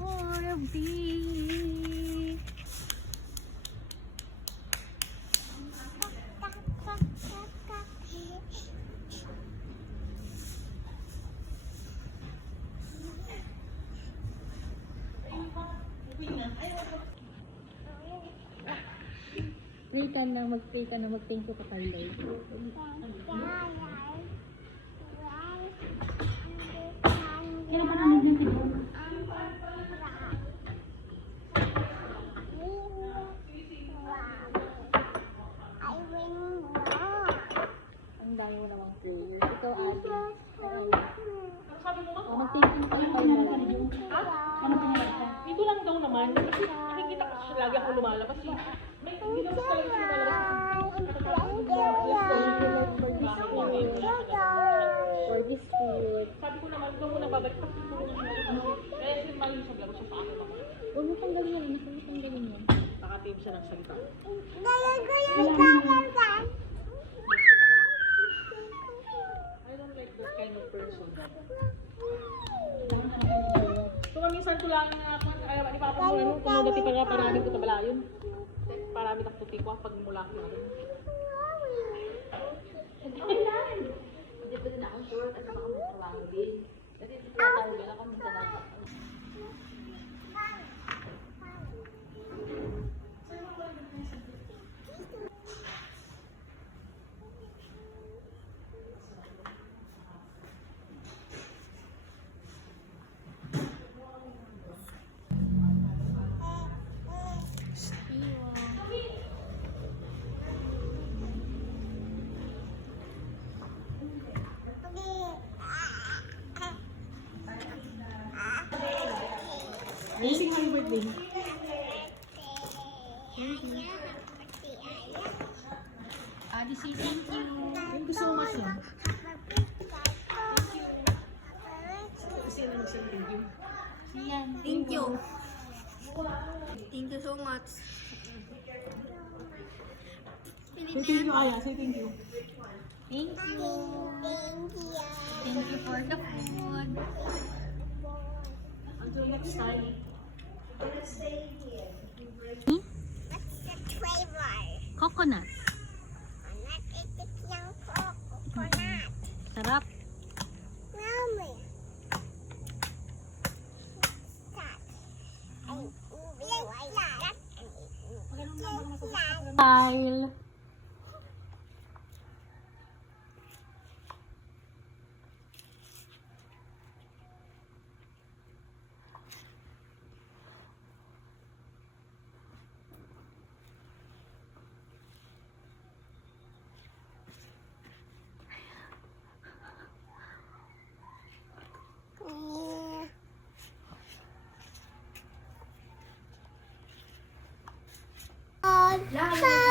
for a bee. Wait ka na, mag-pray ka na, mag-thank you ka kay Lord. Kaya ba namin din ito? Ang dami mo namang prayers. Ito, Ate. Sabi mo nga, Mag-thank you kayo kay Lord. ha? Ano pa niya? Dito lang daw naman. Kasi nakikita ko siya lagi ako lumalabas. May hindi naman sa talaga siya For this food. Sabi ko naman, ikaw muna babalik. Kaya sinimali siya vlog siya sa akin ako. Huwag mo tanggalin yan. Huwag mo tanggalin yan. Nakatim siya ng salita. I don't like that kind of person. So, minsan ko lang na ako, kaya di pa ako ano, kung dati pa parami ko tabalayon. Parami ng puti ko pag mula ko natin. Dito din ako short at saka may trabaho din. Kasi dito tayo din ako minsan ako. Sing happy birthday. Adi, say thank you. Thank you so much. Kasi naman siya, thank you. Siyan. Thank you. Thank you so much. Say thank you, Aya. Say thank you. Thank you. Thank you for the food. Until next time. What's the flavor? Coconut. Natitik yung coconut. Sarap. Mami. That. Ay, that. Style. La